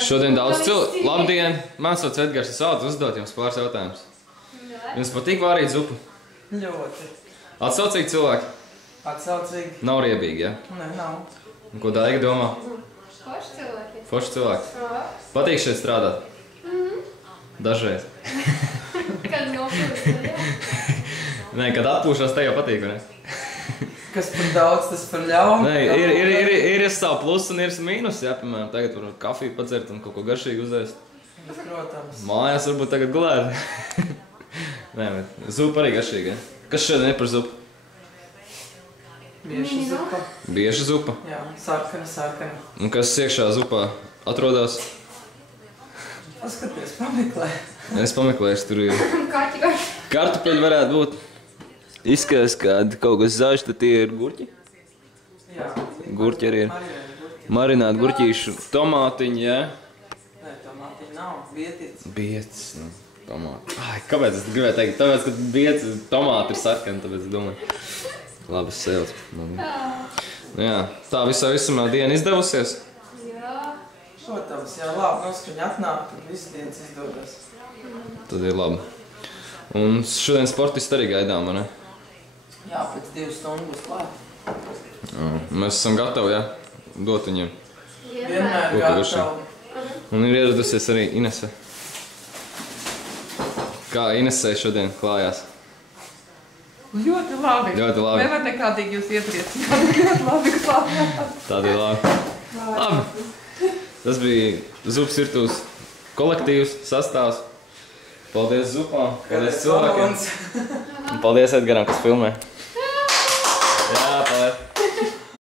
Šodien daudz cilvēku. Labdien! Mans vārds Edgars, es vēlos uzdot jums pāris jautājumus. Jums patīk vārīt zupu? Ļoti. Atsaucīgi cilvēki? Atsaucīgi. Nav riebīgi, ja? Nē, nav. Un ko Daiga domā? Forši cilvēki. Forši cilvēki. Patīk šeit strādāt? Dažreiz. Kad nopūst, jā. Nē, kad atpūšās, te jau patīk, vai ne? Kas par daudz, tas par ļaunu. Nē, ir savu plusu un ir mīnus, jā, piemēram, tagad var kafiju padzert un kaut ko garšīgu uzēst. Protams. Mājās varbūt tagad gulēt. Nē, bet zupa arī garšīga, ja? Kas šodien ir par zupu? Bieša zupa. Bieša zupa? Jā, sarkana. Un kas iekšā zupā atrodās? Paskaties, pameklē. Es pameklēšu, tur ir. Kaķi. Kartupeļi varētu būt. Izskatās, ka kaut kas zaļš, tad tie ir gurķi. Jā. Gurķi arī ir. Marināti gurķīšu. Tomātiņi, jā? Nē, tomātiņi nav. Bietiets. Biets, nu, tomāti. Ai, kāpēc es gribēju teikt? Tāpēc, ka biets, tomāti ir sarkani, tāpēc es domāju. Labas sēles. Nu, jā, tā visā visumā diena izdevusies? Jā. Protams, jā, labi noskaņa atnāk, tad visu dienas izdodas. Tad ir labi. Un šodien sportisti arī gaidām, vai ne? Jā, pēc 2 stundu būs klāt. Mēs esam gatavi, jā, dot viņiem. Vienmēr gatavi. Un ir ieradusies arī Inese. Kā Inesei šodien klājās? Ļoti labi. Ļoti labi. Nevar nekādīgi jūs iepriecināt. Ļoti labi klājāt. Tāda ir labi. Labi. Tas bija Zupas virtuves kolektīvs, sastāvs. Paldies Zupām, paldies cilvēkiem. Un paldies Edgaram, kas filmē.